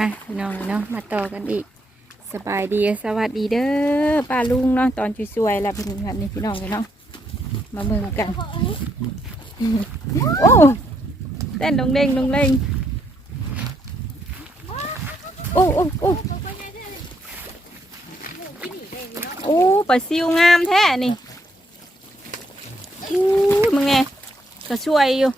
มาพี่น้องเนาะมาต่อกันอีก สบายดีสวัสดีเด้อป้าลุงเนาะตอนสวยๆแล้วเป็นแบบนี้พี่น้องเลยเนาะมาเมืองกัน โอ้เต้นดงเด้งดงเด้งโอ้โอ้โอ้โอ้ปลาซิวงามแท้นี่อู้มึงไงก็ช่วยอยู่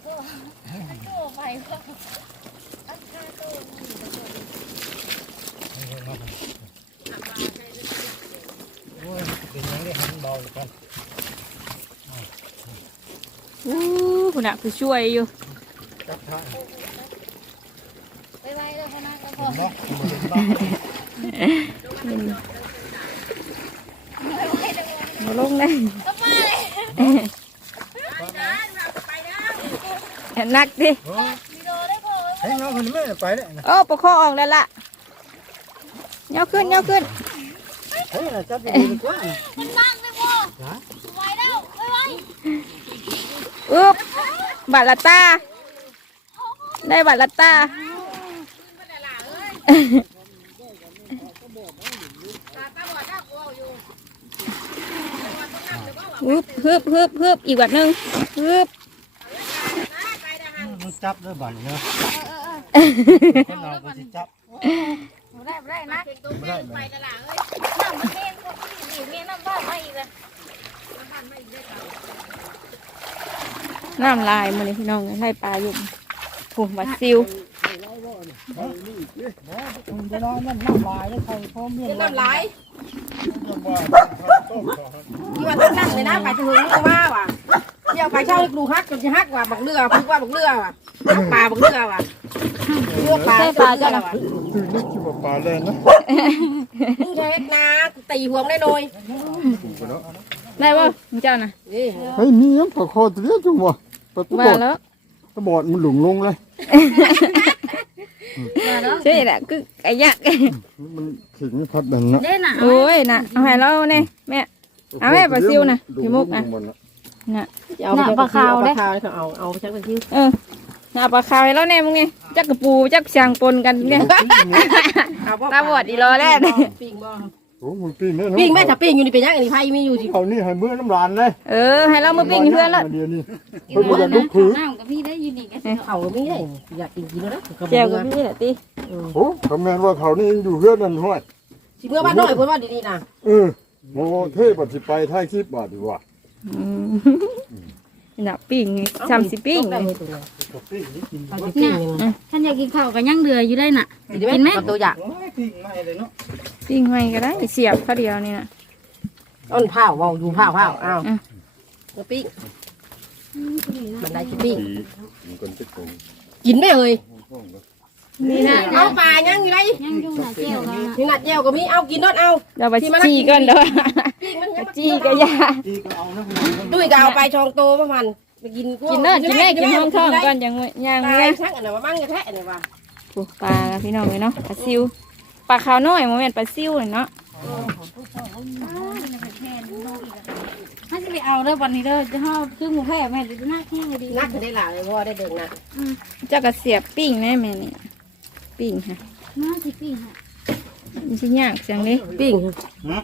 โอ้ยเป็นยัง ได้หันเบากันอู้คุณอะคือช่วยอยู่จับทางไปไว้เลยพนักงานเห็นบ่เห็นบ่มาลงเลยนักดิโอ้ยเฮ้ยน้องคนนี้ไม่ได้ไปเลยนะโอ้ประคองออกแล้วล่ะเงาขึ้นเงาขึ้นเฮ้ยจับไปดีกว่านะ มันนั่งได้บ่ ฮะ ไว้แล้วไปไว้ อึบบัตรละตาได้บัตรละตาฮึบฮึบฮึบฮึบอีกบัตรหนึ่งฮึบมันจับด้วยบัตรเนาะคนเราก็จะจับได้บ่ได้นะไม่ได้ไหมน้ำมันเองก็นี่เมียน้ำบ้านมาอีกเลย น้ำลายมันเลยพี่น้องไล่ปลาอยู่ผูกบัตรซิวคุณจะนอนนั่นน้ำลายแล้วใครพร้อมเรื่องน้ำลายจะว่าต้มก่อนที่ว่าต้องนั่งเลยนะไปถึงลูกว่าว่ะเดี๋ยวไปเช่าดูฮักจนจะฮักว่ะบักเรือพูดว่าบักเรือว่ะปลาบักเรือว่ะเรือปลาใช่ปลาจ้ะเรือล่ะว่ะคือนึกที่ว่าปลาเล่นนะมึงเทคนะตีหัวมได้หน่อยได้ป่ะมึงเจ้าน่ะนี่เฮ้ยมียังปลาคอตัวเดียวจังวะ ปลาตัวว่าบอดแล้วตัวบอดมันหลงลงเลยใช่แหละคือไอ้ยักษ์มันถึงพัดดังนะเด้น่ะโอ้ยน่ะเอาให้เราเนี่ยแม่เอาแม่ปลาซิวน่ะพี่มุกน่ะน่ะเอาปลาขาวได้ขาวเลยเอาเอาชักเป็นชิ้วเออน่ะปลาขาวให้เราแน่มึงไงจักกระปูจักช่างปนกันเนี่ยเอาตาบอดอีรอแรกปิ้งบ่ โอ้มึงปีนแน่นอนปิ้งแม่ถ้าปิ้งอยู่นี่เป็นยังอันนี้ไพ่ไม่อยู่สิเอานี่ให้มือน้ำลานเลยเออให้เรามาปิ้งเพื่อนละเดี๋ยวนี้เพิ่นบ่อยากลุกขือน้ำกับพี่ได้อยู่นี่กันเขาก็ไม่ได้อยากกินกินแล้วนะแจวกับพี่แหละตีโอ้คำแมนว่าเขานี่ยังอยู่เพื่อนนั่นห้วยสิเมื่อบ้านน้อยเพิ่นว่าดีๆนะเออโมเทปฏิไปท้ายคลิปบาทดีกว่า น่ะปิ้งชำสิปิ้งได้ให้ตัวก็ปิ้งนี่กินเอาสิปิ้งนี่ท่านอยากกินข้าวกันยังเดืออยู่ได้น่ะ กินไหมตัวอยากโอ้ยปิ้งไม่เลยเนาะปิ้งไว้ก็ได้เสียบเขาเดียวนี่น่ะต้นผ้าว่าอยู่ผ้าผ้าอ้าวอะตัวปิ้งมันได้สิปิ้งมันคนจะโกงกินได้เลย นี่นะเอาปลายังอยู่ไร ยังอยู่หน้าเจียวกันนี่นัดเดียวก็มีเอากินนอดเอาเราไปจี้ก่อนเด้อปิ้งมันยังจี้ก็ยาตีก็เอานะด้วยก็เอาไปชองโตประมาณไปกินกินเด้อกินแม่กินท้องท้องก่อนยังยังตาไม่ยได้ชักอันไหนมามั่งกระแทะอันไหนวะปลูกปลาแล้วพี่น้องเลยเนาะปลาซิวปลาขาวน้อยโมเมนต์ปลาซิวเลยเนาะถ้าจะไปเอาเด้อวันนี้เด้อจะห่อครึ่งหมูแผ่แม่จะน่าแห้งเลยดีนักก็ได้หลายเลยพ่อได้เด็กนะเจ้ากระเสียบปิ้งแน่แม่นี่ปิ้งค่ะ น่าสิปีค่ะมันชิยากจังเลยปิ้งปลา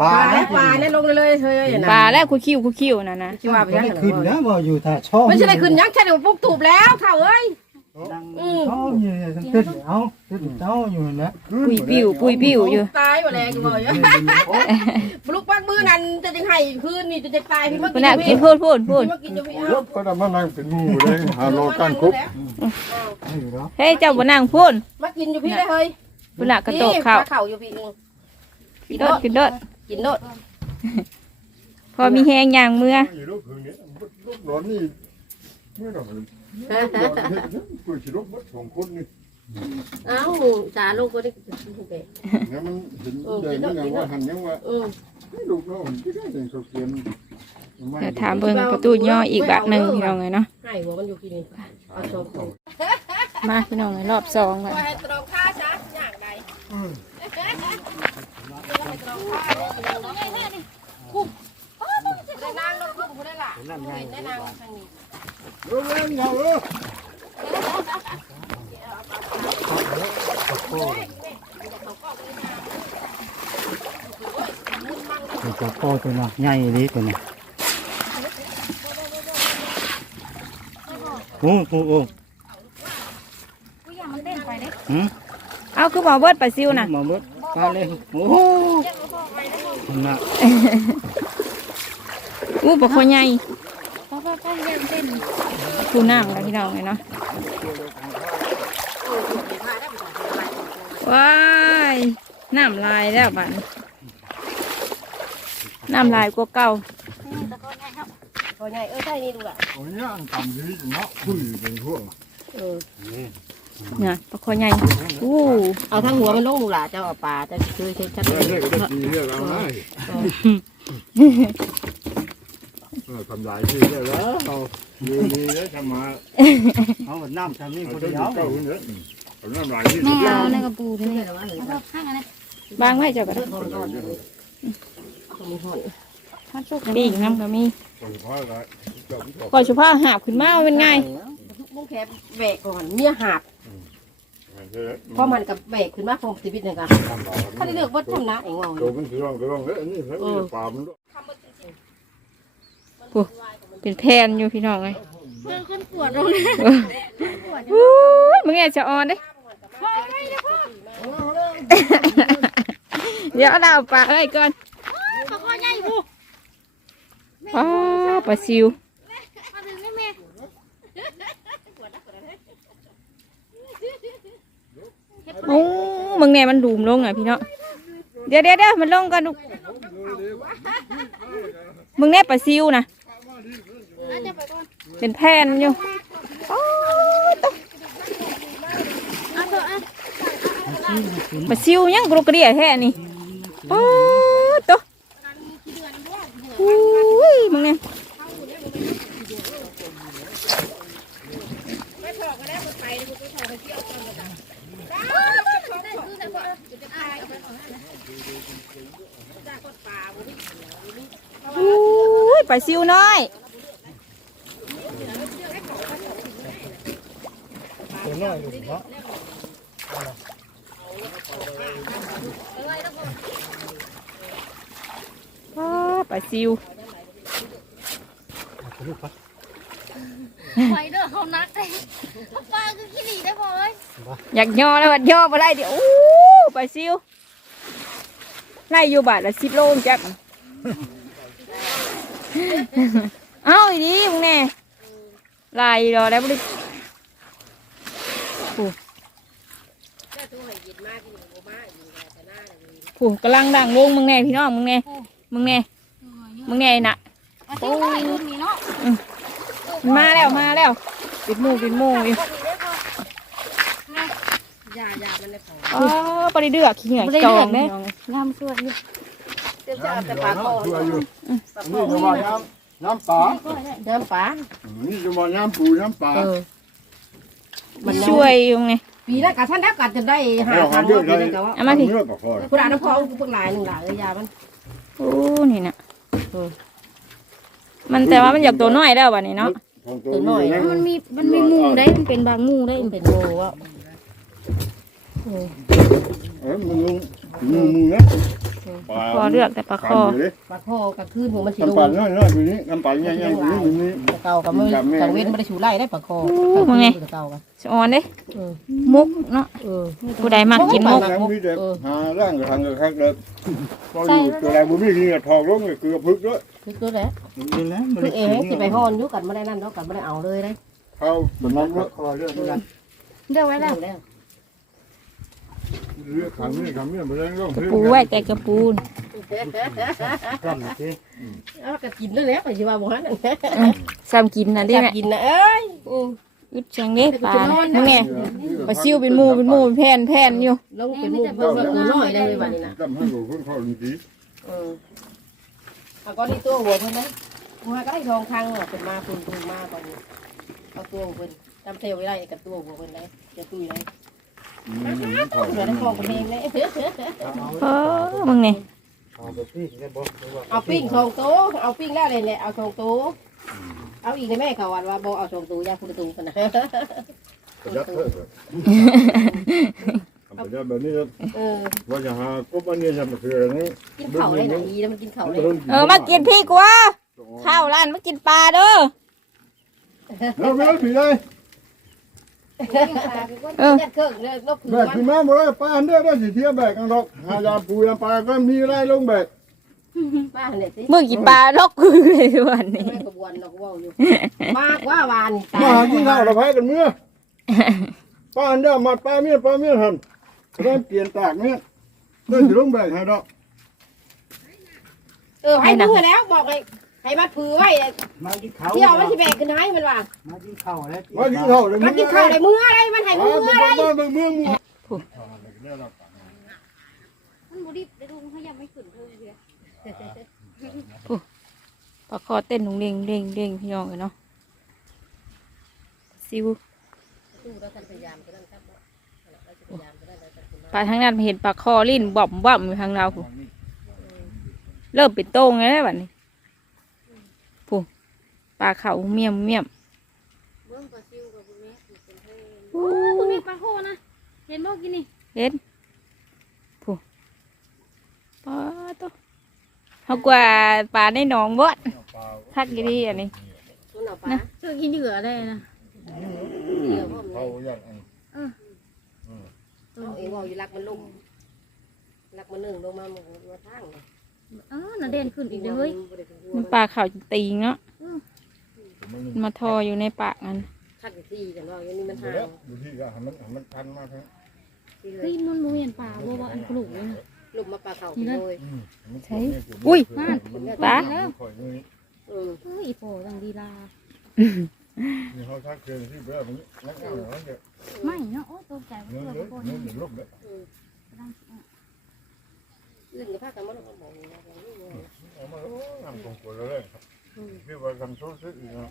ปลาแล้วปลาเนี่ยลงเลยเลยเธออย่างปลานั้นแล้วคุคิวคุคิวน่ะนะชิว่าไปไม่ยังได้ขึ้นนะบ่อยู่ถ้าชอบไม่ใช่ได้ขึ้นยังแค่เดี๋ยวปุ๊บถูกแล้วเท่าเอ้ย ชอบอยู่ทั้งตึ้งเอาตึ้งเจ้าอยู่นะปุยปิวปุยปิวอยู่ ตายหมดแล้วกูบอกอยู่ปลุกปักมือนั่นจะยังไห้คืนนี่จะจะตายพี่เมื่อคุณกี้น่ะกินพูดพูดพูดเมื่อกี้จะพี่รถก็ได้มานั่งเป็นงูเลยหาโลกันครบเฮ้ยเจ้าบ่นั่งพูดมากินอยู่พี่ได้เฮ้ยคุณน่ะกระโตกข้าวเข่าอยู่พี่กินโดดกินโดดกินโดดพอมีแหงอย่างเมื่ออยู่ลูกคืนนี้ลูกร้อนนี่เมื่อไหร่ คุยสิลูกบัดสองคนนี่เอ้าจ่าลูกก็ได้เนี่ยมันเห็นใหญ่มันยังว่าหันยังว่าอืมลูกเราเห็นที่ได้แต่เขาเขียนเดี๋ยวถามเบิ่งประตูย่ออีกแบบหนึ่งพี่น้องเลยเนาะให้หัวมันอยู่ที่นี่เอาโซ่โซ่มาพี่น้องเลยรอบสองก่อนให้ตรองข้าช้าอย่างใดได้นางรถคุ้มผู้ได้ล่ะได้นางทางนี้ เออเล่นเอาเออเตัวปลาคอตัวน่ะใหญ่เลยตัวน่ะโอ้โหโอ้ผู้ยามันเต้นไปเด้หืมเอาคือบ่เบิดปลาซิวน่ะมาเบิดปลาเลยโอ้โหน่ะอู้ปลาคอใหญ่ คูน้ำกันพี่น้องเลยเนาะว้ายน้ำลายแล้วบันน้ำลายกว่าเก่าตะโกนให้ครับพอใหญ่เออใช่นี่ดูล่ะโอ้ยอันต่ำดีเนาะคุยเป็นพวกเออเนี่ยปลาคอใหญ่อู้เอาทั้งหัวมันลงดูล่ะเจ้าเอาปลาจะคือเช็ดชัดเรื่อยๆก็ได้ดีเรื่อยเอาได้เออ ทำลายที่เรื่อยแล้วเอาดีดีแล้วทำมาเอาน้ำทำนี่เอาคนเจ้าเดียวเจ้าคนนี้ทำน้ำลายที่แม่เรื่อยเอาในกระปูนี่นี่เหรอวะเหรอแล้วก็ข้างอันนั้นบางไว้เจ้าก็ได้พอมันก่อนมีหอยมันสุกปีกน้ำก็มีๆคนพ่อละเจ้าพ่อก่อนสุภาพหาบขึ้นมาเป็นไงมุ้งแคบแบกก่อนเมียหาบเพราะมันกับแบกขึ้นมาพร้อมชีวิตเนี่ยกันถ้าได้เลือกวัดทำนะเองว่าตัวมันถือว่าถือว่าเอ้ยอันนี้เฮ้ยปลามัน ด้วยเป็นแพนอยู่พี่น้องเลยเพื่อนขึ้นปวดตรงนี้อู้ยมึงไงจะออนเด้เดี๋ยวเอาดาวปลาเอ้ยก่อนปลาคอใหญ่ผู้อ๋อปลาซิวมาถึงนี่แม่โอ้มึงไงมันดูมลงอะพี่น้องเดี๋ยวเดี๋ยวเดี๋ยวมันลงก่อนลูกมึงแน่ปลาซิวนะ น่าจะไปก่อน เป็นแพนอยู่โอ้ตะเอาซิวยังกรุกกระเดียแท้นี่โอ้ตะอุ้ยมึงเนี่ยอุ้ยปซิวน้อย ตัวน้อยอยู่เนาะ อ้าปลาซิวไปเด้อเขานักเลยปลาคือขี้หนีได้พอเลยอยากย่อแล้ววัดย่อมาไล่เดี๋ยวโอ้ปลาซิวไล่อยู่บาทละสิบโลจักเอ้าอีดีมึงแน่ไล่รอแล้วบ่ได้โอ้โหกำลังดังวงมึงแน่พี่น้องมึงแน่มึงแน่ มึงแน่น่ะมาซิ้วหน่อยรุ่นนี้เนาะมาแล้วมาแล้วปิดหมูปิดหมูอยู่ยายามันเลยพออ๋อปลาเดือกขี้เหงื่อจองเนี่ยงามสวยอยู่เตรียมจะเอาแต่ปลาคอช่วยอยู่นี่จะมาน้ำน้ำปลาน้ำปลานี่จะมาน้ำปูน้ำปลาเออมันช่วยอยู่ไงปีนั้นกับท่านดับกัดจนได้หาเราทางทำเรื่ว่าองปีใดนั้นก็ว่าเอามาสิเรื่องปลาคอคุณอาน้ำพอเอาพวกหลายหนึ่งหลายเลยยามันโอ้นี่น่ะ มันแต่ว่ามันอยากตัวน้อยแล้ววันนี้เนาะมันมีมันมีหมูได้มันเป็นบางหมูได้เป็นโมว่า เออมึงมึงมึงนะปลาคอเลือกแต่ปลาคอปลาคอกับคืนหัวมันสิกำลปั้นงน้อยน้อยตัวนี้กำปั้นใหญ่ใหญ่ตัวนี้ตัวนี้เก่ากับมือกันเว้นไม่ได้ชูไล่ได้ปลาคอเก่ากันสะออนเด้เออมุกเนาะเออผู้ใดมักกินมุกน้ำนี่เด็กหาร่างกับทางกับข้างเด็กพออยู่ตัวใดบุมีนี่ทองลงเกลือพึกด้วยคือตัวแหละนี่แหละคือเองให้สิไปห่อนยุกันไม่ได้นั่นเนาะกันไม่ได้เอาเลยได้เข้าสำนักคอเรื่องนั้นเดี๋ยวไว้แล้วแล้วเลือกคำนี้คำนี้มาเล่น กระปูไว้แต่กระปูนกันสิเอาก็กินแล้วแล้วไปสิว่าบ่ฮั่นซ้ำกินน่ะดิแม่กินนะเอ้ยอึดเชียงเด้ปลามึงไงปลาซิวเป็นหมูเป็นหมูเป็นแผ่นแผ่นอยู่ลงเป็นหมู่เพิ่มน้อยเลยวันนี้นะจำให้หลวงพ่อเขาดีเออเอาก็นี่ตัวหัวเพิ่นนะหัวก็ได้ทองทางอะเป็นมาปุ่นปุ่นมาตอนนี้เอาตัวเพิ่นจำเทวไว้ได้กับตัวหัวเพิ่นได้จะตุ้ยได้ เหลือได้ทองเป็นเองเลยเออมึงไงเอาไปพี่ได้บ่เอาปิ้งทองโตเอาปิ้งแล้วเลยแหละเอาทองโตเอาอีกในแม่เขาวันว่าบ่เอาทองโตยาคุณตูกันนะยัดเถอะเอาจะแบบนี้เออว่าจะหากบอันนี้ทำคืออะไรนี่กินข้าวได้ไหนดีแล้วมันกินข้าวได้เออมากินพี่กูว่าข้าวร้านมากินปลาเด้อแล้วไม่ผีเลย เออยัดเครื่องเลยนกผืนแบกมันขึ้นมาบ่ได้ป้าอันเด้อได้สิเทียบแบกกันดอกหายาปูยาปลาก็มีไรลงแบกป้าเนี่ยสิมึงกินปลาลอกกูเลยทุกวันนี้ไม่กระบวนเราก็ว่าอยู่มากว่าวานมาหากินข้าวเราพายกันเมื่อป้าอันเด้อมาป้าเมียป้าเมียหันเริ่มเปลี่ยนตากเมียได้สิลงแบกให้ดอกเออให้มือแล้วบอกเลย ให้มัดผือไว้มากินข้าวเที่ยวมันสิแบกขึ้นให้มันว่ามากินข้าวแล้วมากินข้าวเลยมันกินข้าวในมืออะไรมันให้มืมือออะอะไรไรมือมือมันบ่ดิบได้ดูเขายังไม่ขึ้นเพิ่มเพียปลาคอเต้นหนุ่งเด้งเด้งเด้งพี่น้องเลยเนาะซิวปลาทั้งนั้นเห็นปลาคอลิ้นบ่อมบ่อมอยู่ทางเราผู้เริ่มเป็นโต้งแล้วบัดนี้ผู้ ปลาเขาเมียมเมียมเบิ่งปลาซิวกับคุณแม่เป็นเพิ่มโอ้คุณแม่ปลาโคนะเห็นบ่กินนี่เห็นผู้ปลาตัวเขากว่าปลาในหนองบดคักดีอันนี้มันเอาปลาซื้อกินเหยื่อได้นะเดี๋ยวพ่อเขาอย่างเอาเองว่าอยู่รักมันลงรักมันหนึ่งลงมามันมาทางเออน่ะเด่นขึ้นอีกเด้อเฮ้ยมันปลาเขาจนตีงเนาะ มันมาทออยู่ในปากมันทักที่กันว่าอย่างนี้มันดูห่าแล้วงดูที่ก็มันมันทันมากครับที่เลเฮ้ยยมันบ่เห็นปลาบ่ว่าอันกลุ่มเลยนะ ลุกมาปลาเข่าไปเลยอุ้ยมาปลาข่อยมือเออเฮ้ยอีโปตังดีลามีเขาทักเกินที่เบื่อมันนักเอาแล้วเดี๋ยวไม่เนาะโอ้ตกใจเนื้อเพื่อเนื้อโคตรเนื้อเดี๋ยวลบเลยอื่นกับพากันมันก็บอกนะเอามาทำตรงตัวเลยครับ พี่ว่าคำโซ่ซื้ออีกนะ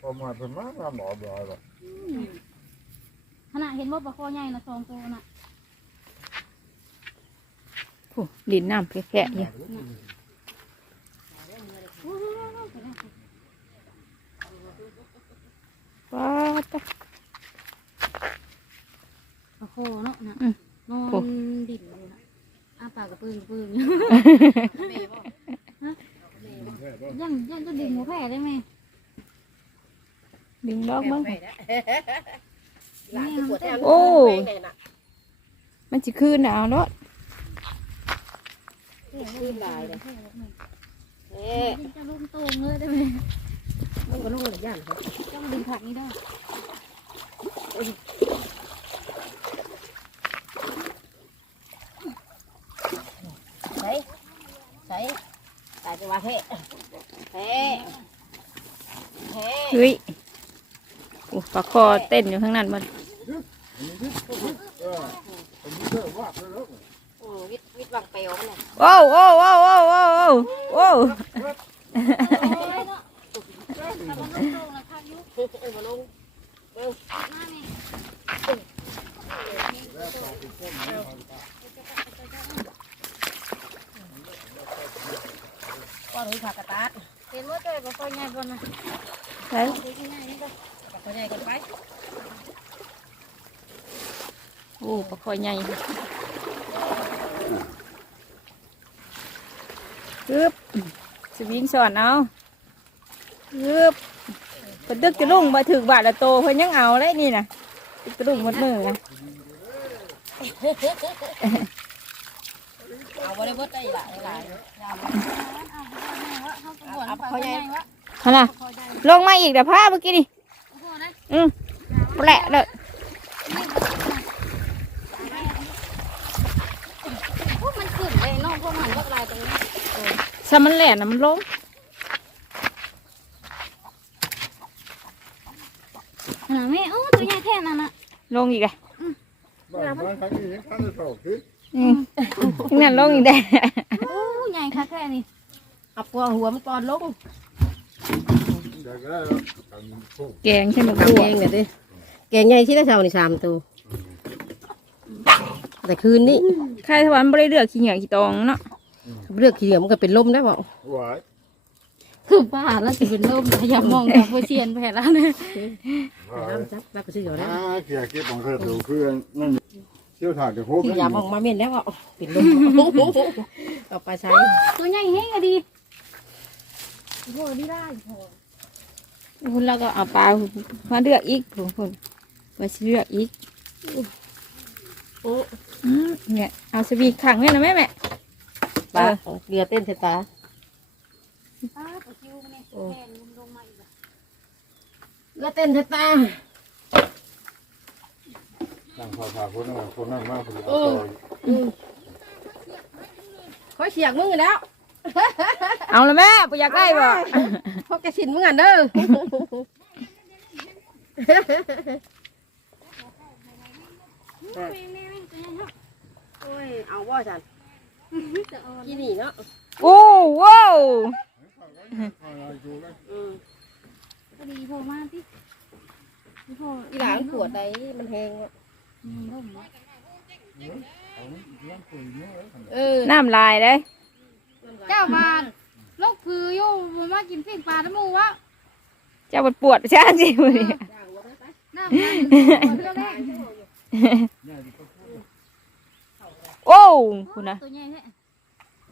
พอมาเป็นมากมาหมอบอกแบบขนาดเห็นว่าปลาคอใหญ่นะสองตัวน่ะผู้ดินน้ำแค่ๆอยู่ปลาตัวปลาคอเนาะนะอืมนอโอ้นดิ่นเลยนะอ้าปากกระปืนกระปืนยังยังจะดิ่งหัวแผลได้ไหม ดึงลอกมั้งหลานปวดแทนมันจะคืนหนาวเนาะขึ้นลายเลยเอ๊ะจะลุ่มตูงเลยได้ไหมมันก็ลงหลายอย่างครับต้องดึงผักนี้ได้ใส่ใส่ตายไปว่าเฮ้เฮ้เฮ้เฮ้ยโอ้ ปลาคอเต้นอยู่ข้างนั้นมันว่าไปแล้ววิทวิทวังเปลวเนี่ยโอ้โอ้โอ้โอ้โอ้โอ้โอ้ถ้ามันลุ่มตูงนะผักยุบเออมาลงหน้านี่ก้อนหินผักกระตาดเห็นว่าตัวปลาคอใหญ่ก่อนนะใช่ ตัวใหญ่นี่ก็ผักใหญ่กันไปโอ้ปลาคอใหญ่ฮึบสวิงสอนเอาฮึบเพิ่นตึกจะลุ่งมาถึงบาทละโตเพิ่นยังเอาเลยนี่นะตึกจะลุ่งหมดมือนะเอาไว้ได้เบิดได้หลายหลายเขาก็บ่นปลาคอใหญ่วะฮะล่ะคอใหญ่ลงมาอีกเดี๋ยวพาเมื่อกี้นี่โอ้โหนะอืมแหละเลยพวกมันขึ้นเลยน้องพวกมันก็ลายตรงนี้สมันแหละนะมันลงหาแม่โอ้ตัวใหญ่แค่นั้นน่ะลงอีกเลยบ้านบ้านครั้งนี้ครั้งที่สองคืออืมนั่นลงอีกได้โอ้ใหญ่ค่ะแค่นี้เอาปัวหัวมันก่อนลงเดี๋ยวก็ได้ แล้วกันพวกแกงใช่ไหมแกบัวงเนี่ยดิแกงใหญ่ที่ได้เช้านี่สามตัวแต่คืนนี้ใครทวันไม่ได้เลือกขี้เหงื่อขี้ตองเนาะเลือกขี้เหนียวมันก็เป็นลมได้บ่หวายคือป้าแล้วจะเป็นลมขยับมองกับเพื่อเชียนแผ่แล้วเนี่ยหวายรับจับรับไปซื้อเดี๋ยวนะอ่าเกี่ยเก็บของเธอดูคือนั่นเชี่ยวถาดเดี๋ยวโคที่ยามองมาเม่นแล้วก็เป็นลมเอาไปใช้ตัวใหญ่แห้งอะดีโหดีได้พอ คุณเราก็เอาปลามาเลือกอีกทุกคนมาสิเลือกอีกโอ้อืมเนี่ยเอาสวีขังไว้นะแม่แม่ปลาเรือเต้นเทตาป้าปคิวมาเนี่ยแทนมันลงมาอีกอะเรือเต้นเทตานั่งพาพาคนนั่งคนนั่งมากคนละค่อยเสียกมึงแล้ว เอาละแม่ปอยากได้บ่พวกแกชินมึงอะเด้อแม่แม่แม่ตัวใหญ่เนาะโอ้ยเอาบ่จันจะเอากี่นี่เนาะโอ้ว้าวพอดีโผล่มาพี่โผล่อีหลานปวดใดมันแหงเออน้ำลายเลย เจ้าบานโรคพืออยู่บ่มากินปิ้งปลาทั้งหมู่วะเจ้าบดปวดใช่ไหมมื้อนี้น้ำมันเรือแรกโอ้คุณนะตัวใหญ่แท้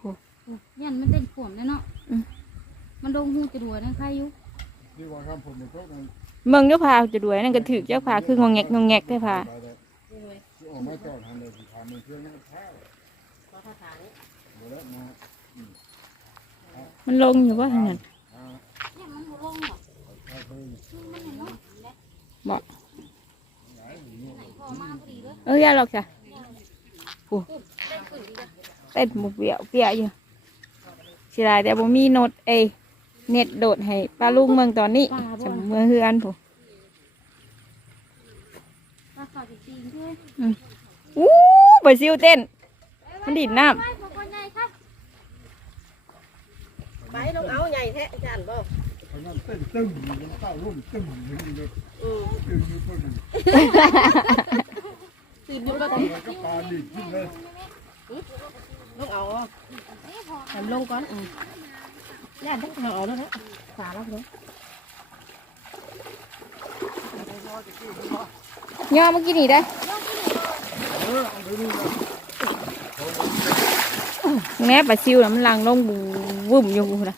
โอ้ยันมันเต้นขวมเลยเนาะอืมมันดงหูจะดัวนะใครอยู่ที่ว่าคำผมในโต๊ะนั้นเมืองเจ้าพาจะด้วยนั่นก็ถือเจ้าพาคืองงแงกงงแงกได้พาออกมาจอดทางเดินทางมันเพื่อนนั่งข้าวเดี๋ยวแล้ว มามันลงอยู่ว่าทางนั้นเนี่ยมันบ่ลงหรอกมันเนี่ยเนาะบอกไหนพอมาพอดีเลยเออยาหรอกจ้ะโอ้เต้นหมุกเบี้ยวเปี้ยอยู่สิลายแต่บ่มีโนดเอยเน็ตโดดให้ป้าลุงเมืองตอนนี้จำเมืองเฮือนผมปลาขาวจริงๆด้วยอู้ไปซิวเต้น มันดิดน้ไปพอคนใหญ่ครับ ไปลงเอาใหญ่แท้จันบ่เพราะนั้นเต้นตึ้มมันเต้ารุ่มตึ้มอย่างนี้เลยอืมตึ้มอยู่ต้นนึงตื่นอยู่ก็แล้วก็ปลาดิบขึ้นเลยลงเอาทำลงก่อนอืมย่านต้องเอาแล้วนะขาแล้วเนาะำย่อเมื่อกี้นี่ได้ แน่ปลาซิวน่ะมันลังลงบูวุ่มอยู่นะ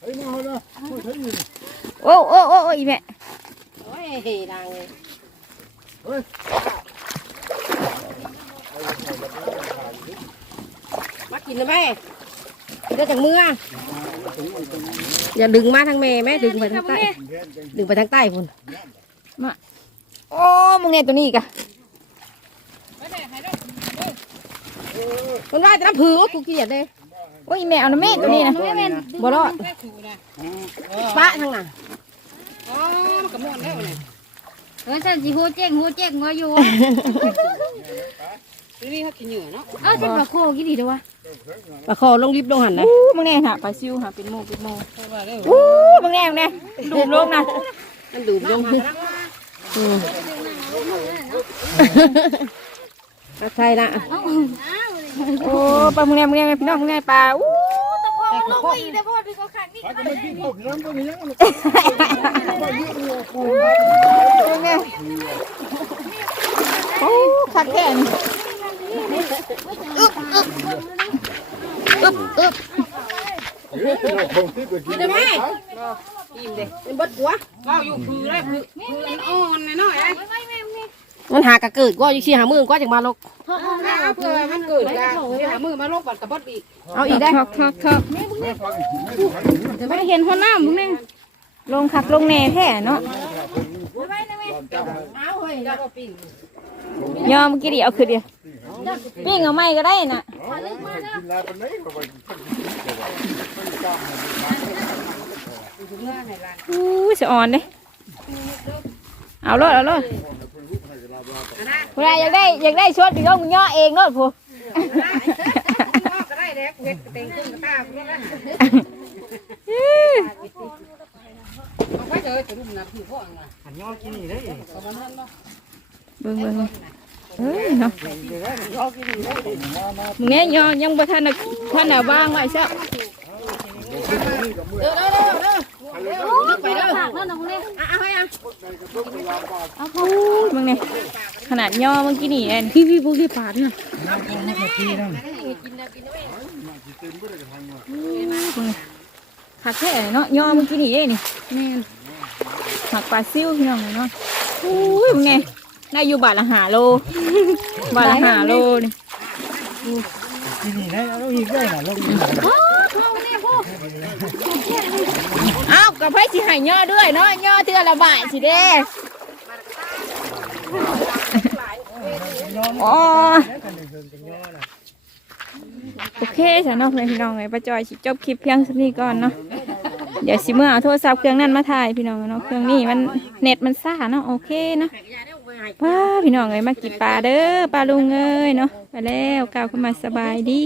เฮ้ยมาเลยไม่ใช่ยินโอ้โอ้โอ้โอ้อีแม่โอ้ยดังเลยมากินนะแม่กินได้จากมืออย่าดึงมาทางแม่แม่ดึงไปทางใต้ดึงไปทางใต้พุ่นโอ้มึงเนี่ยตัวนี้อีกอะ มันว่าจะน้ำผึ้งกูเกลียดเลยโอ้ยอีแม่เอาน้ำเม็ดตัวนี้นะบ่รอดปะทางน่ะเออฉันสิโหเจ๊งโหเจ๊งว่าอยู่นี่เขากินเหยื่อเนาะเออฉันปลาโคกี่ดีเด้อวะปลาคอลงลิฟต์ลงหันนะอู้มึงเนี่ยค่ะปลาซิวค่ะเป็นโมเป็นโมอู้มึงเนี่ยมึงเนี่ยดูดลงนะมันดูดลงอืมก็ใช่ละ โอ้ปลามึงเนี่ยมึงเนี่ยพี่น้องมึงเนี่ยปลาอู้ลงไปอีกเด้อพ่อดึงเอาขังนี่ปลาก็ไม่กินข้าวน้ำตัวนี้ยังมึงเนี่ยโอ้คักแค่นี้คงที่ไปกินได้ไหมเป็นเบิดหัวอ่อนหน่อยๆไอ้ มันหากระเกิดก็ยิ่งชี้หามือก็จังมาลกเพื่อมันเกิดแล้วหามือมาลกบัดกระบดอีกเอาอีกได้คักคักคักไม่เห็นหัวหน้ามึงเนี่ยลงคักลงแน่แท้เนาะเอาเฮ้ยยอมเมื่อกี้ดิเอาคือเดียวปิ้งเอาไม่ก็ได้น่ะกินแล้วเป็นไงก็ไปอู้สะอ่อนเลยเอารถเอารถ ผู้ใดอยากได้อยากได้ชดพี่น้องมึงย่อเองรถผู้ก็ได้แล้วเฮ็ดเต็งขึ้นกับตาพุ่นละเอาไปเถอะจะรุ่มน้ำผิวพ่ออะหันย่อกินนี่ได้เบิ่งเบิ่งเบิ่งเฮ้ยเนาะมึงเนี่ยย่อยังบ่ทันน่ะทันน่ะวางไว้ซะ เด้อเด้อเด้อเด้อไปแล้วฝากแล้วนะมึงเนี่ยอะเอาให้อะอู้มึงเนี่ยขนาดย่อเมื่อกี้นี่เองพี่พี่พวกที่ปาดน่ะขาแค่เนาะย่อเมื่อกี้นี่เองนี่แม่หมักปลาซิ่วพี่น้องเนาะอุ้ยมึงไงน่าอยู่บาทละหาโลบาทละหาโลนี่ที่นี่ได้เอาอีกได้น่ะลงอีก อ้าวกับไพ่สิหายย่อด้วยเนาะย่อเทือละบาทสิเด้อ๋อโอเคจ้ะเนาะเพื่อนพี่น้องไงป้าจอยสิจบคลิปเพียงเท่านี้ก่อนเนาะเดี๋ยวสิเมื่อเอาโทรศัพท์เครื่องนั้นมาถ่ายพี่น้องเนาะเครื่องนี้มันเน็ตมันซ่าเนาะโอเคเนาะว้าพี่น้องเอ้ยมากินปลาเด้อปลาลุงเอ้ยเนาะไปแล้วกล่าวเข้ามาสบายดี